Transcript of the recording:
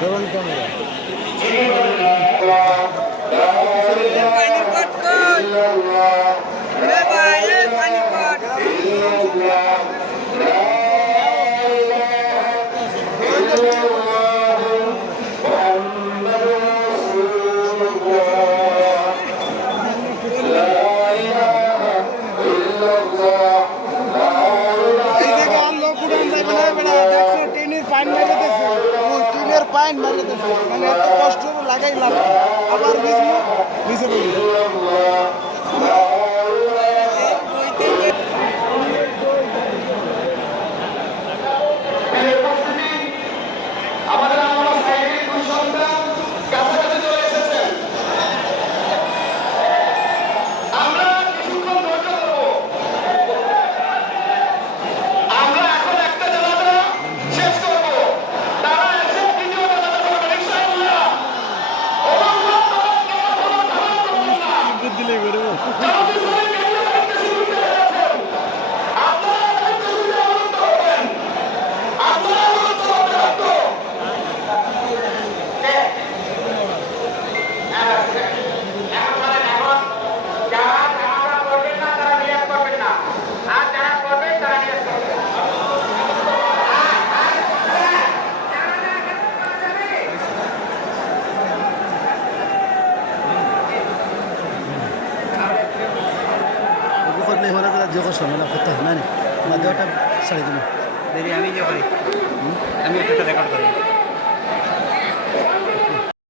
ধরুন কমে পাইন মেরে দিয়েছে। ওই টিনের পাইন মেরে দিয়েছে। মানে এত কষ্ট লাগাই লাভ আবার ভিজলো ভিজে যখন সময় করতে হয়। না না দেওয়াটা সাড়ে দিন। আমি ইয়ে আমি রেকর্ড করি।